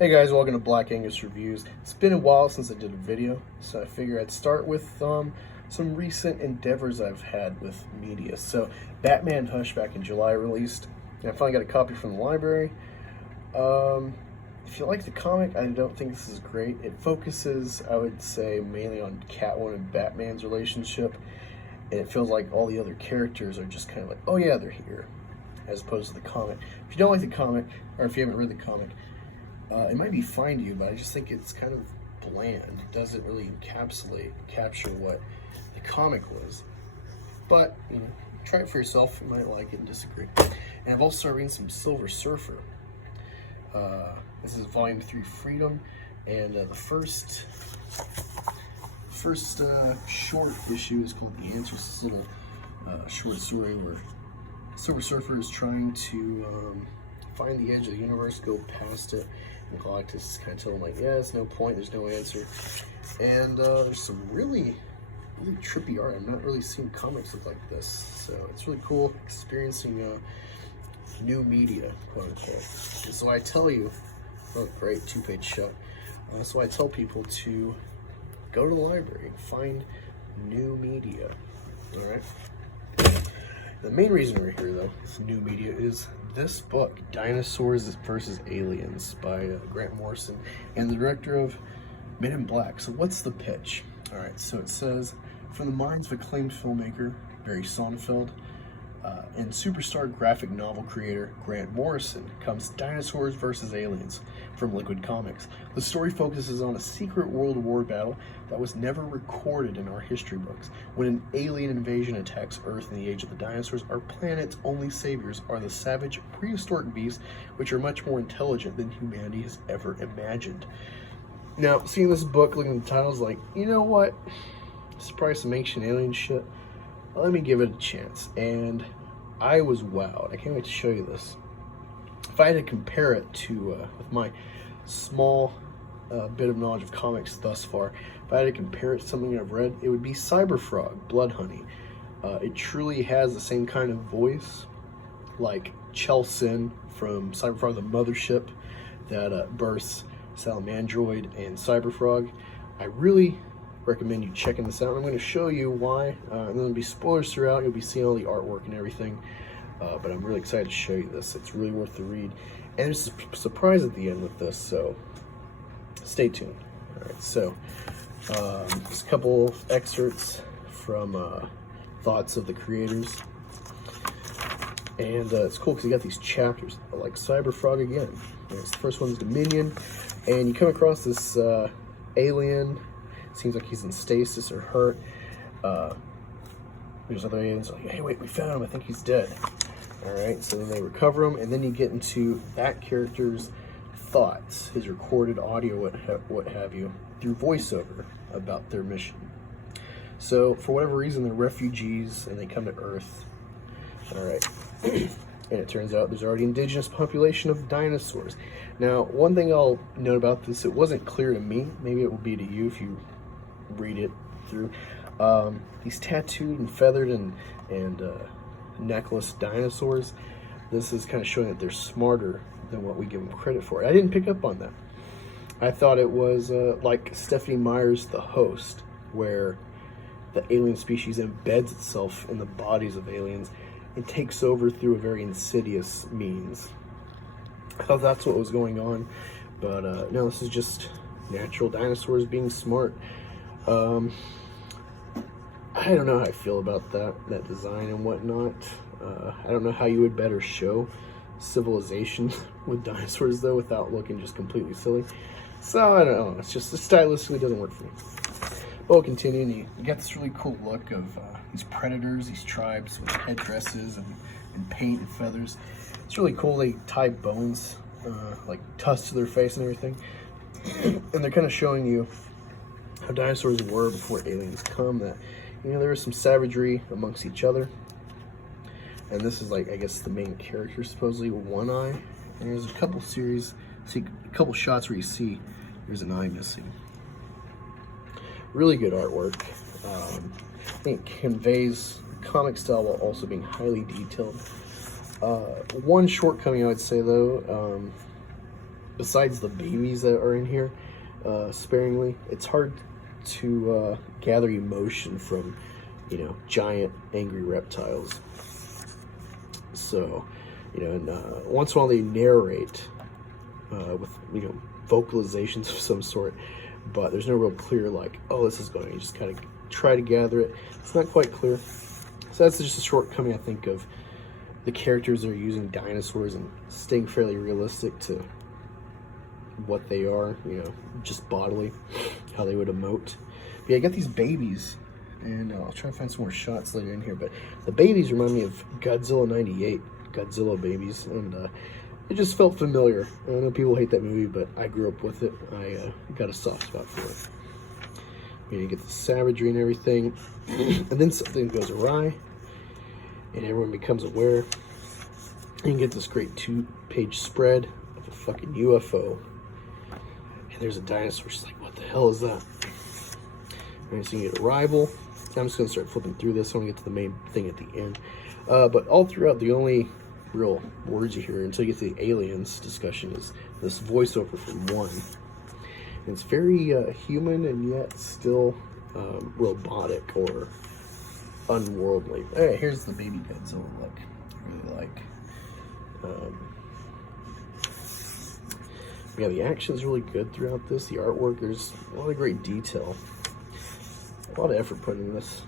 Hey guys, welcome to Black Angus Reviews. It's been a while since I did a video, so I figured I'd start with some recent endeavors I've had with media. So, Batman Hush back in July released, and I finally got a copy from the library. If you like the comic, I don't think this is great. It focuses, I would say, mainly on Catwoman and Batman's relationship, and it feels like all the other characters are just kind of like, oh yeah, they're here, as opposed to the comic. If you don't like the comic, or if you haven't read the comic, it might be fine to you, but I just think it's kind of bland. It doesn't really capture what the comic was. But, you know, try it for yourself. You might like it and disagree. And I've also started reading some Silver Surfer. This is Volume 3 Freedom, and the first short issue is called The Answers. This little short story where Silver Surfer is trying to find the edge of the universe, go past it, and Galactus is kind of telling him, like, yeah, there's no point, there's no answer. And there's some really trippy art. I've not really seen comics look like this, so it's really cool experiencing new media, quote unquote. And so I tell you, oh great, 2-page shut. So I tell people to go to the library, find new media, all right? The main reason we're here, though, with new media, is this book, Dinosaurs vs. Aliens, by Grant Morrison, and the director of Men in Black. So what's the pitch? All right, so it says, from the minds of acclaimed filmmaker Barry Sonnenfeld and superstar graphic novel creator Grant Morrison comes Dinosaurs vs. Aliens from Liquid Comics. The story focuses on a secret World War battle that was never recorded in our history books. When an alien invasion attacks Earth in the age of the dinosaurs, our planet's only saviors are the savage prehistoric beasts, which are much more intelligent than humanity has ever imagined. Now, seeing this book, looking at the titles, like, you know what? This is probably some ancient alien shit. Let me give it a chance. And I was wowed. I can't wait to show you this. If I had to compare it to, with my small bit of knowledge of comics thus far, if I had to compare it to something I've read, it would be Cyberfrog, Blood Honey. It truly has the same kind of voice, like Chelsin from Cyberfrog, the mothership that births Salamandroid and Cyberfrog. I really recommend you checking this out. I'm going to show you why, and then there'll be spoilers throughout. You'll be seeing all the artwork and everything, but I'm really excited to show you this. It's really worth the read, and there's a surprise at the end with this, so stay tuned. All right, so just a couple excerpts from thoughts of the creators, and it's cool because you got these chapters like Cyberfrog again. The first one's Dominion, and you come across this alien. Seems like he's in stasis or hurt. There's other aliens like, hey, wait, we found him. I think he's dead. All right, so then they recover him, and then you get into that character's thoughts, his recorded audio, what have you, through voiceover about their mission. So for whatever reason, they're refugees, and they come to Earth. All right, and it turns out there's already indigenous population of dinosaurs. Now, one thing I'll note about this, it wasn't clear to me. Maybe it will be to you if you read it through. These tattooed and feathered and necklace dinosaurs, this is kind of showing that they're smarter than what we give them credit for. I didn't pick up on that. I thought it was like Stephanie Meyer's The Host, where the alien species embeds itself in the bodies of aliens and takes over through a very insidious means. I thought that's what was going on, but no, this is just natural dinosaurs being smart. I don't know how I feel about that design and whatnot. I don't know how you would better show civilization with dinosaurs, though, without looking just completely silly. So, I don't know. It's just, stylistically doesn't work for me. But we'll continue, and you get this really cool look of these predators, these tribes with headdresses and paint and feathers. It's really cool. They tie bones, like tusks to their face and everything. And they're kind of showing you how dinosaurs were before aliens come, that, you know, there was some savagery amongst each other. And this is, like, I guess the main character, supposedly, One Eye. And there's a couple shots where you see there's an eye missing. Really good artwork. I think it conveys comic style while also being highly detailed. One shortcoming I would say, though, besides the babies that are in here, sparingly, it's hard to gather emotion from, you know, giant angry reptiles. So, you know, and once in a while they narrate with, you know, vocalizations of some sort, but there's no real clear, like, oh, this is going. You just kind of try to gather it. It's not quite clear. So that's just a shortcoming, I think, of the characters that are using dinosaurs and staying fairly realistic to what they are, you know, just bodily, how they would emote. But yeah, I got these babies, and I'll try to find some more shots later in here, but the babies remind me of Godzilla 98, Godzilla babies, and it just felt familiar. I know people hate that movie, but I grew up with it. I got a soft spot for it. You get the savagery and everything, and then something goes awry, and everyone becomes aware. And you get this great 2-page spread of a fucking UFO, and there's a dinosaur. She's like, what the hell is that? And so you get a rival. So I'm just going to start flipping through this. I want to get to the main thing at the end. But all throughout, the only real words you hear until you get to the aliens discussion is this voiceover from one. And it's very human and yet still robotic or unworldly. Hey, here's the baby Godzilla look. I really like. Yeah, the action's really good throughout this. The artwork, there's a lot of great detail. A lot of effort put in this.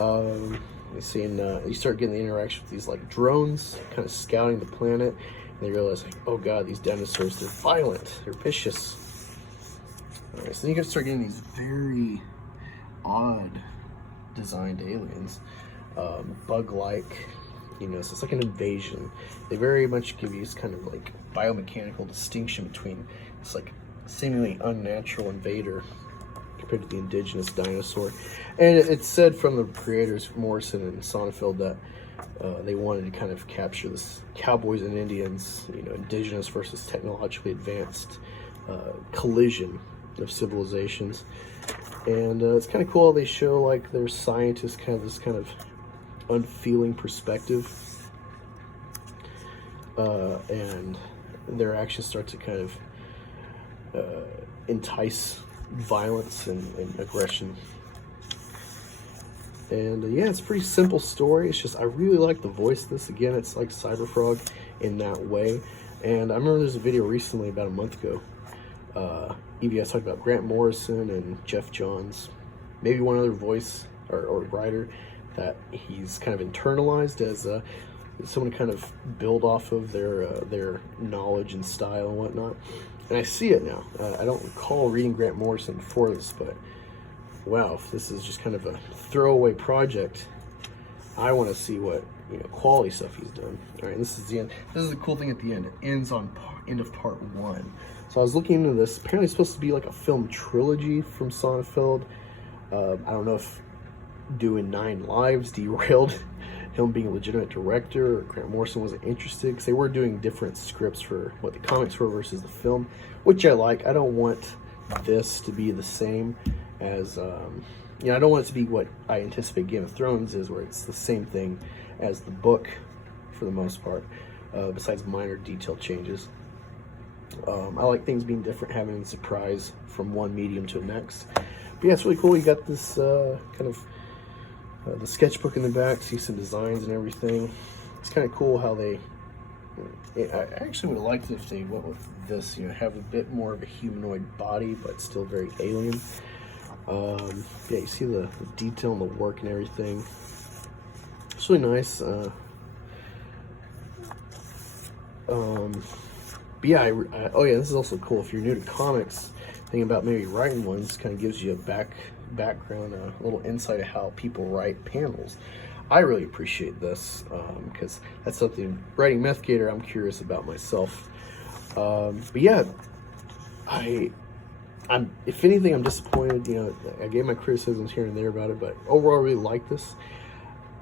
You see, you start getting the interaction with these like drones, kind of scouting the planet, and they realize, like, oh god, these dinosaurs, they're violent, they're vicious. Alright, so then you can start getting these very odd designed aliens, bug-like, you know, so it's like an invasion. They very much give you this kind of like biomechanical distinction between this like seemingly unnatural invader compared to the indigenous dinosaur. And it's said from the creators, Morrison and Sonnenfeld, that they wanted to kind of capture this cowboys and Indians, you know, indigenous versus technologically advanced collision of civilizations. And it's kind of cool how they show like their scientists kind of this kind of unfeeling perspective, and their actions start to kind of entice violence and aggression. And yeah, it's a pretty simple story. It's just, I really like the voice of this. Again, it's like Cyberfrog in that way. And I remember there's a video recently, about a month ago, EBS talked about Grant Morrison and Jeff Johns, maybe one other voice or writer that he's kind of internalized as someone to kind of build off of their knowledge and style and whatnot. And I see it now. I don't recall reading Grant Morrison before this, but wow, if this is just kind of a throwaway project, I want to see what, you know, quality stuff he's done. All right, and this is the end. This is the cool thing at the end. It ends on end of part 1. So I was looking into this. Apparently it's supposed to be like a film trilogy from Sonnenfeld. I don't know if doing 9 Lives derailed him being a legitimate director, or Grant Morrison wasn't interested, because they were doing different scripts for what the comics were versus the film, which I like. I don't want this to be the same as, you know, I don't want it to be what I anticipate Game of Thrones is, where it's the same thing as the book for the most part, besides minor detail changes. I like things being different, having a surprise from one medium to the next. But yeah, it's really cool. You got this kind of the sketchbook in the back, see some designs and everything. It's kind of cool how they, I actually would have liked it if they went with this, you know, have a bit more of a humanoid body, but still very alien. Yeah, you see the detail and the work and everything. It's really nice. But yeah, oh yeah, this is also cool. If you're new to comics, thinking about maybe writing ones, kind of gives you a background, a little insight of how people write panels. I really appreciate this, because that's something, writing Meth Gator, I'm curious about myself. But yeah, I'm, if anything, I'm disappointed. You know, I gave my criticisms here and there about it, but overall I really like this.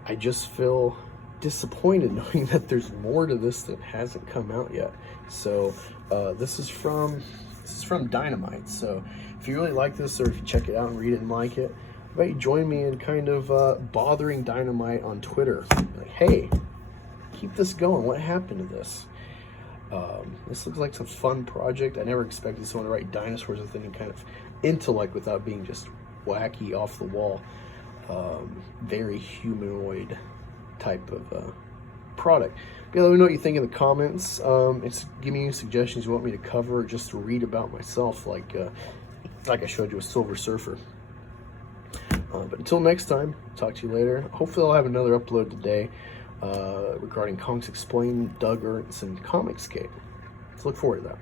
I just feel disappointed knowing that there's more to this that hasn't come out yet. So this is from Dynamite. So if you really like this, or if you check it out and read it and like it, how about you join me in kind of bothering Dynamite on Twitter, like, hey, keep this going, what happened to this? This looks like some fun project. I never expected someone to write dinosaurs with any kind of intellect without being just wacky, off the wall, very humanoid type of product. Okay, let me know what you think in the comments. It's give me any suggestions you want me to cover, or just to read about myself, like I showed you with Silver Surfer. But until next time, talk to you later. Hopefully I'll have another upload today regarding Comics Explained, Doug Ernst, and Comicsgate. Let's look forward to that.